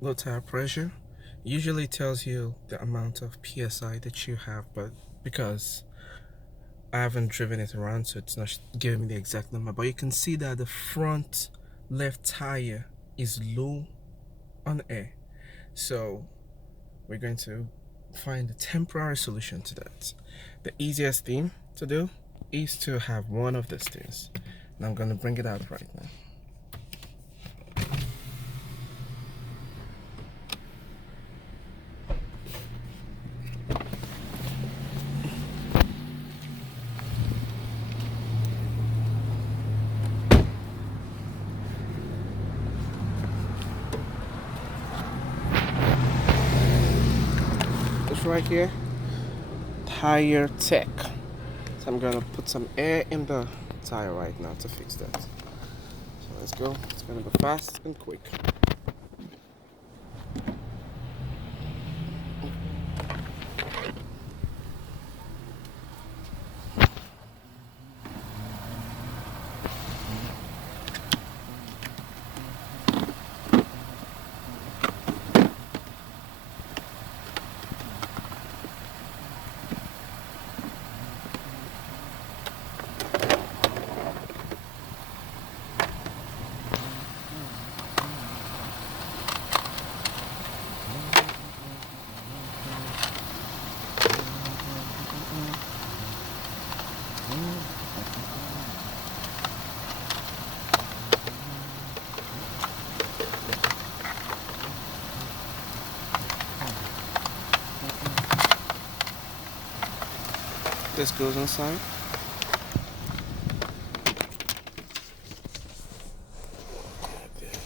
low tire pressure usually tells you the amount of psi that you have, but because I haven't driven it around, so it's not giving me the exact number. But you can see that the front left tire is low on air, so we're going to find a temporary solution to that. The easiest thing to do is to have one of these things, and I'm going to bring it out right now. This right here, TIRETREK. So I'm gonna put some air in the tire right now to fix that. So let's go. It's gonna be fast and quick. This goes inside. Like that.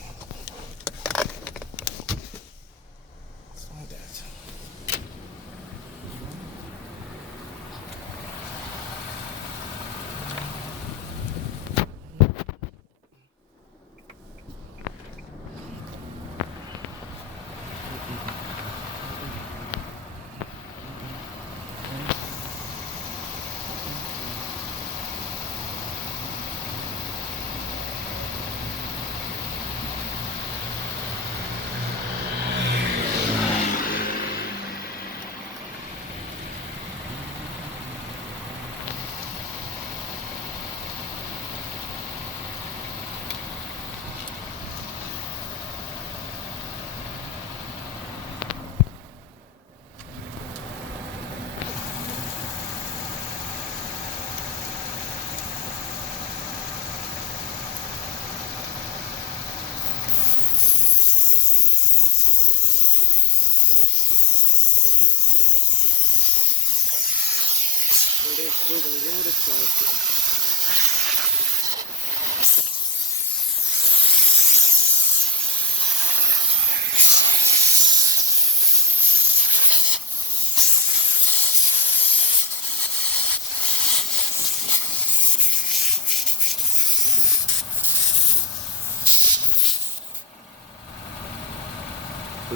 And let's go on the other side too.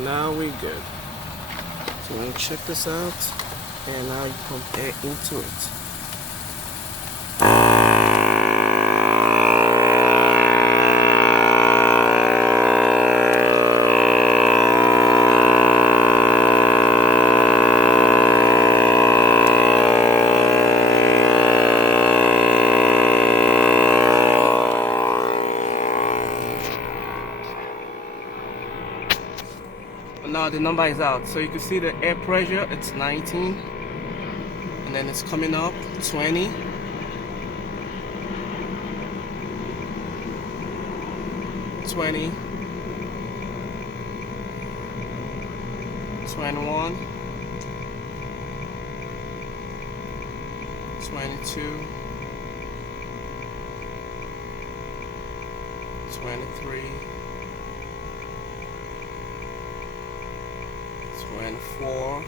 Now we're good. So now check this out, and now you pump air into it. Now the number is out, so you can see the air pressure, it's 19, and then it's coming up 20, 20, 21, 22, 23, 24,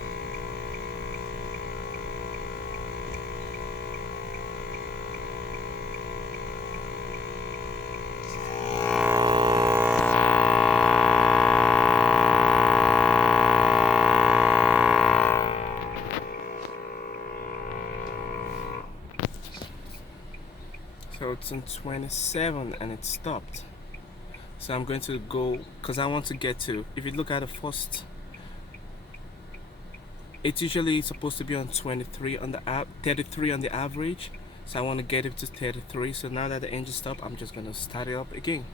27, and it stopped. So I'm going to go, because I want to get to, if you look at the first, it's usually supposed to be on 23 on the 33 on the average. So I want to get it to 33. So now that the engine stopped, I'm just going to start it up again.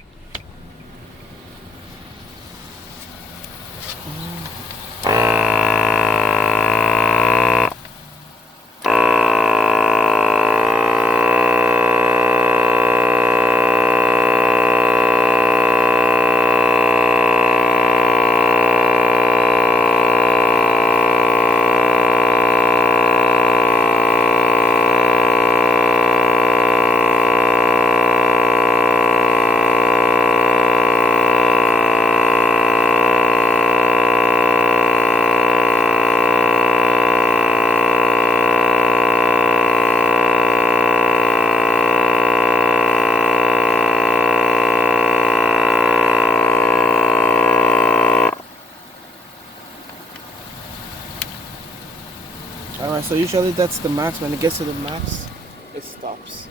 Alright, so usually that's the max. When it gets to the max, it stops.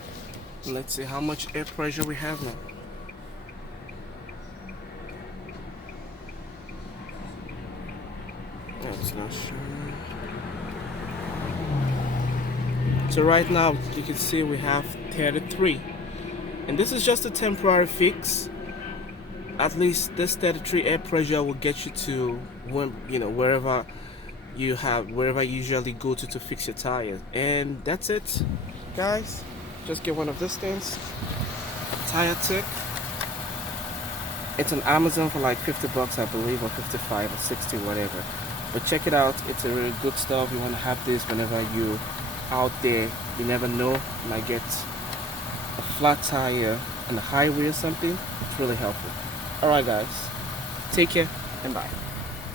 And let's see how much air pressure we have now. That's not sure. So right now you can see we have 33. And this is just a temporary fix. At least this 33 air pressure will get you to wherever you usually go to fix your tires. And that's it, guys. Just get one of these things, TIRETRek. It's on Amazon for like 50 bucks, I believe, or 55 or 60, whatever. But check it out. It's a really good stuff. You want to have this whenever you out there. You never know, you might get a flat tire on the highway or something. It's really helpful. Alright guys, take care and bye.